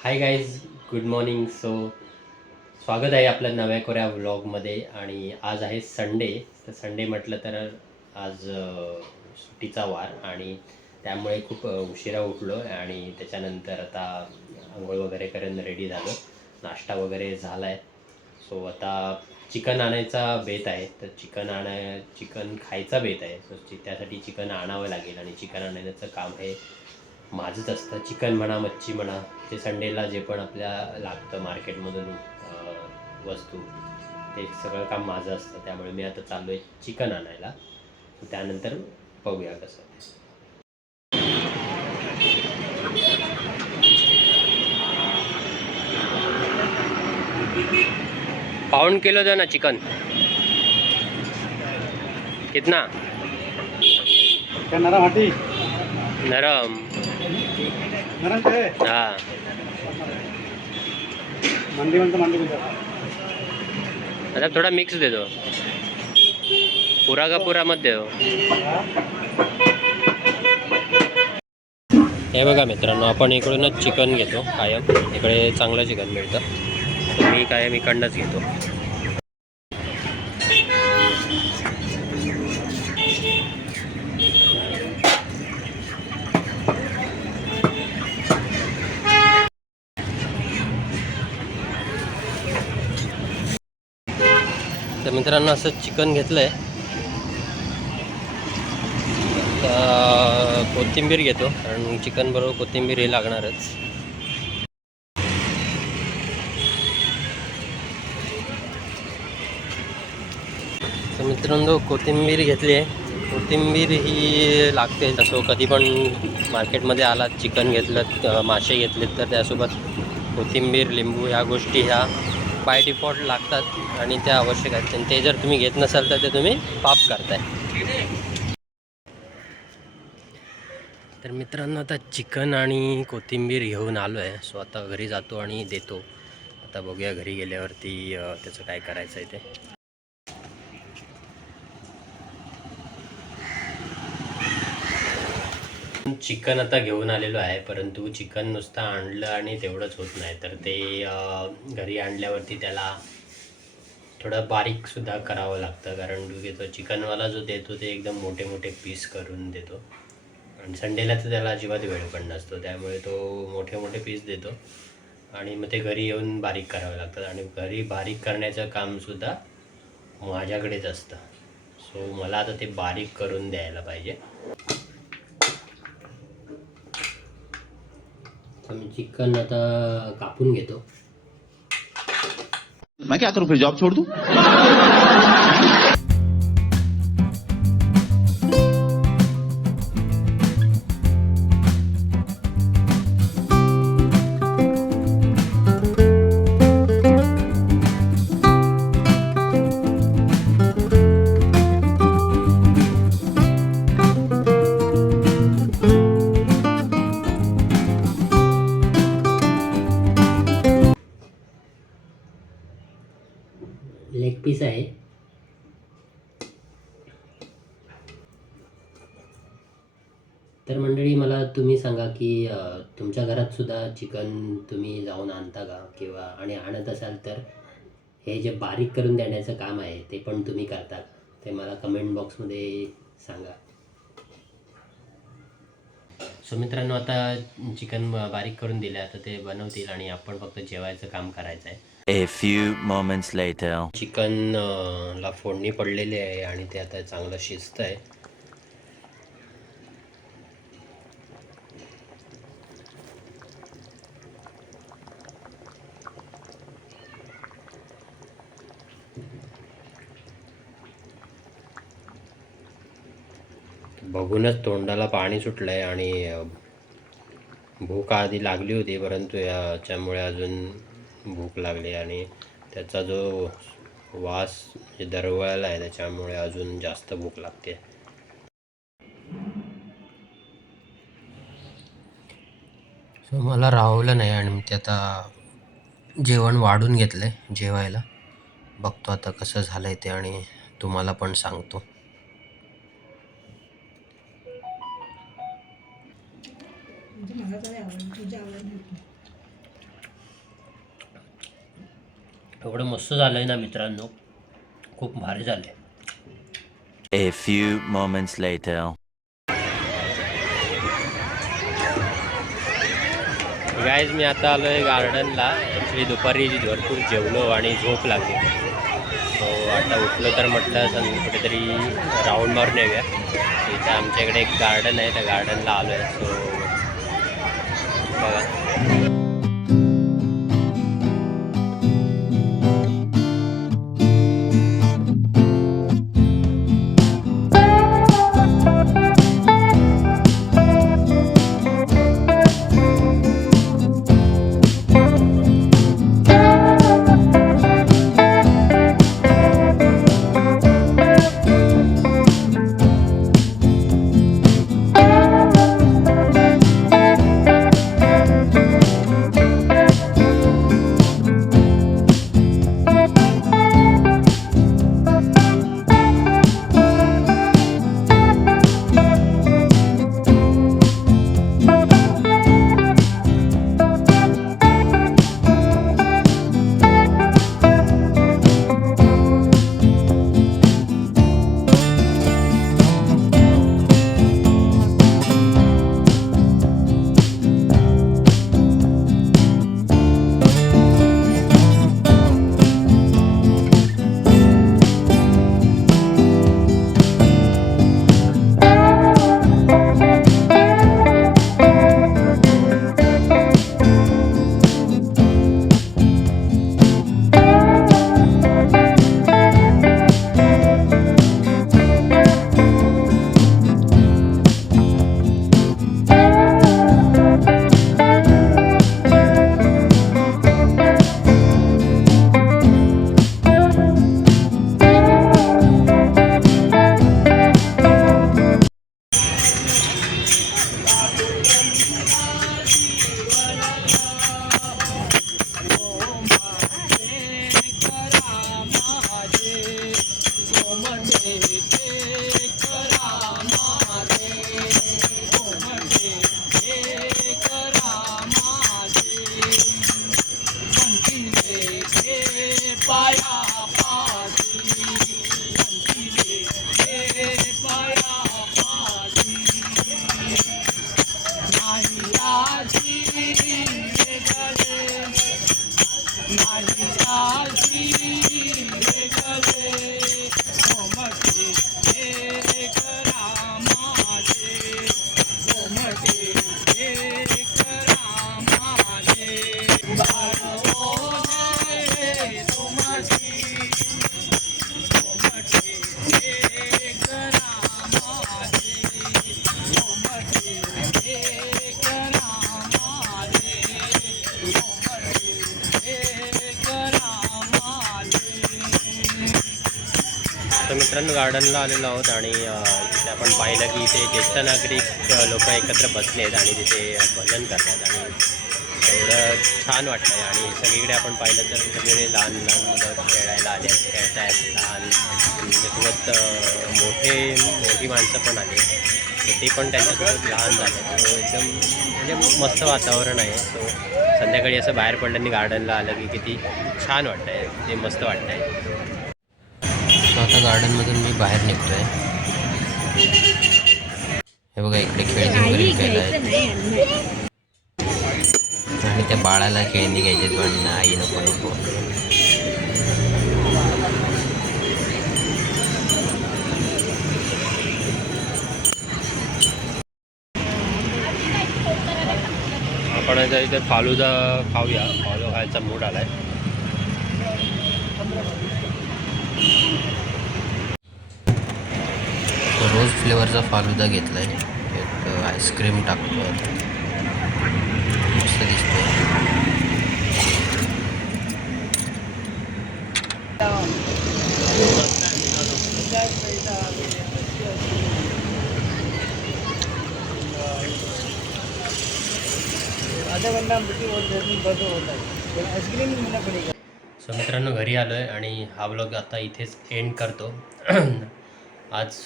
Hi guys, good morning. स्वागत आहे आपल्या नव्या कोऱ्या व्लॉगमध्ये. आणि आज आहे संडे. तर संडे म्हटलं तर आज सुट्टीचा वार आणि त्यामुळे खूप उशिरा उठलो आणि त्याच्यानंतर आता आंघोळ वगैरे करून रेडी झालो. नाश्ता वगैरे झाला आहे. सो आता चिकन आणायचा बेत आहे. तर चिकन खायचा बेत आहे. त्यासाठी चिकन आणावं लागेल आणि चिकन आणायचं काम हे माझंच असतं. चिकन म्हणा, मच्छी म्हणा, ते संडेला जे पण आपल्या लागतं मार्केटमधून वस्तू, ते सगळं काम माझं असतं. त्यामुळे मी आता चाललो आहे चिकन आणायला. त्यानंतर बघूया कसं. ₹1.5 किलो दो ना चिकन. कितना? नरम हटी नरम. नरम है। हाँ, मंडी में तो मंडी में मतलब थोड़ा मिक्स दे दो. पूरा का पूरा मत दे दो. हे बघा मित्रांनो, आपण इकडूनच चिकन घेतो कायम. इकडे चांगलं चिकन मिळतं. तर मी कायम इकडनंच घेतो. तर मित्रांनो, असं चिकन घेतलं आहे. कोथिंबीर घेतो, कारण चिकन बरोबर कोथिंबीर हे लागणारच. तर मित्रांनो, कोथिंबीर घेतली आहे. कोथिंबीर ही लागते. तसं कधी पण मार्केटमध्ये आलात, चिकन घेतलं, मासे घेतलेत, तर त्यासोबत कोथिंबीर, लिंबू ह्या गोष्टी ह्या बाय डिफॉल्ट लागतात आणि त्या आवश्यक आहेत. आणि ते जर तुम्ही घेत नसाल तर ते तुम्ही पाप करताय. तर मित्रांनो, आता चिकन आणि कोथिंबीर घेऊन आलो आहे. सो आता घरी जातो आणि देतो. आता बघूया घरी गेल्यावरती त्याचं काय करायचं आहे ते. चिकन आता घेऊन आलेलो आहे, परंतु चिकन नुसतं आणलं आणि तेवढंच होत नाही. तर ते घरी आणल्यावरती त्याला थोडं बारीकसुद्धा करावं लागतं, कारण तो चिकनवाला जो देतो ते एकदम मोठे मोठे पीस करून देतो. आणि संडेला तर त्याला अजिबात वेळ पण नसतो, त्यामुळे तो मोठे मोठे पीस देतो आणि मग ते घरी येऊन बारीक करावं लागतं. आणि घरी बारीक करण्याचं कामसुद्धा माझ्याकडेच असतं. सो मला आता ते बारीक करून द्यायला पाहिजे. तर मी चिकन आता कापून घेतो. मैं क्या करूं, फिर जॉब छोड़ दूं? लेग पीस आहे. तर मंडळी, मला तुम्ही सांगा की तुमच्या घरात सुद्धा चिकन तुम्ही जाऊन आणता का? किंवा आणि आणत असाल तर हे जे बारीक करून देण्याचं काम आहे ते पण तुम्ही करता का? ते मला कमेंट बॉक्समध्ये सांगा. सो मित्रांनो, आता चिकन बारीक करून दिलं. आता ते बनवतील आणि आपण फक्त जेवायचं काम करायचं आहे. A few moments later. Chicken ला फोडणी पडलेली आहे आणि ते आता चांगलं शिजतं आहे. बघूनच तोंडाला पाणी सुटलं आहे आणि भूक आधी लागली होती, परंतु याच्यामुळे अजून भूक लागली आणि त्याचा जो वास दरवळला आहे त्याच्यामुळे अजून जास्त भूक लागते. सो मला राहवलं नाही आणि मी ते आता जेवण वाढून घेतलं आहे जेवायला. बघतो आता कसं झालं आहे ते आणि तुम्हाला पण सांगतो. म्हणजे मला तरी आवडलं, तुझ्या आवडलं. एवढं मस्त झालं आहे ना मित्रांनो, खूप भारी झालं आहे. A few moments later. Guys मी आता आलो आहे गार्डनला. ॲक्च्युली दुपारी भरपूर जेवलो आणि झोप लागली. सो आता उठलो तर म्हटलं कुठेतरी राऊंड मारून येऊया. इथं आमच्याकडे एक गार्डन आहे, त्या गार्डनला आलो आहे. सो बघा. तर मित्रांनो गार्डनला आलेलो आहोत आणि इथे आपण पाहिलं की इथे ज्येष्ठ नागरिक लोक एकत्र बसले आहेत आणि तिथे भजन करतात आणि एवढं छान वाटतं आहे. आणि सगळीकडे आपण पाहिलं तर सगळे लहान लहान मुलं खेळायला आले आहेत, खेळत आहेत. लहान त्याच्यासोबत मोठी माणसं पण आली, तर ते पण त्यांच्यासोबत लहान झाले. तो एकदम म्हणजे मस्त वातावरण आहे. सो संध्याकाळी असं बाहेर पडल्याने गार्डनला आलं की किती छान वाटतं आहे, ते मस्त वाटतं आहे. सो आता गार्डनमधून मी बाहेर निघतो आहे. हे बघा इकडे खेळणी वगैरे केलं आहे आणि त्या बाळाला खेळणी घ्यायची पण आई नको नको. आपण आता इथे फालुदा खाऊया. फालुदा खायचा मूड आलाय. रोज फ्लेवरचा फालुदा घेतलाय. एक आईस्क्रीम टाकतो, मस्त दिसतोय. आधा घंटा होता है आइसक्रीम मिलना पड़ेगा. सो मित्रांनो घरी आलो आहे आणि हा व्लॉग आता इथेच एंड करतो. आज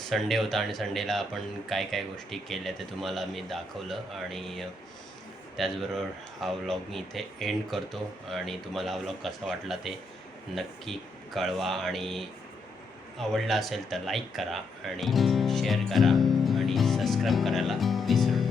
संडे होता आणि संडेला आपण काय काय गोष्टी केल्या ते तुम्हाला मी दाखवलं. आणि त्याचबरोबर हा व्लॉग मी इथे एंड करतो आणि तुम्हाला हा व्लॉग कसा वाटला ते नक्की कळवा आणि आवडला असेल तर लाईक करा आणि शेअर करा आणि सबस्क्राईब करायला विसरू नका.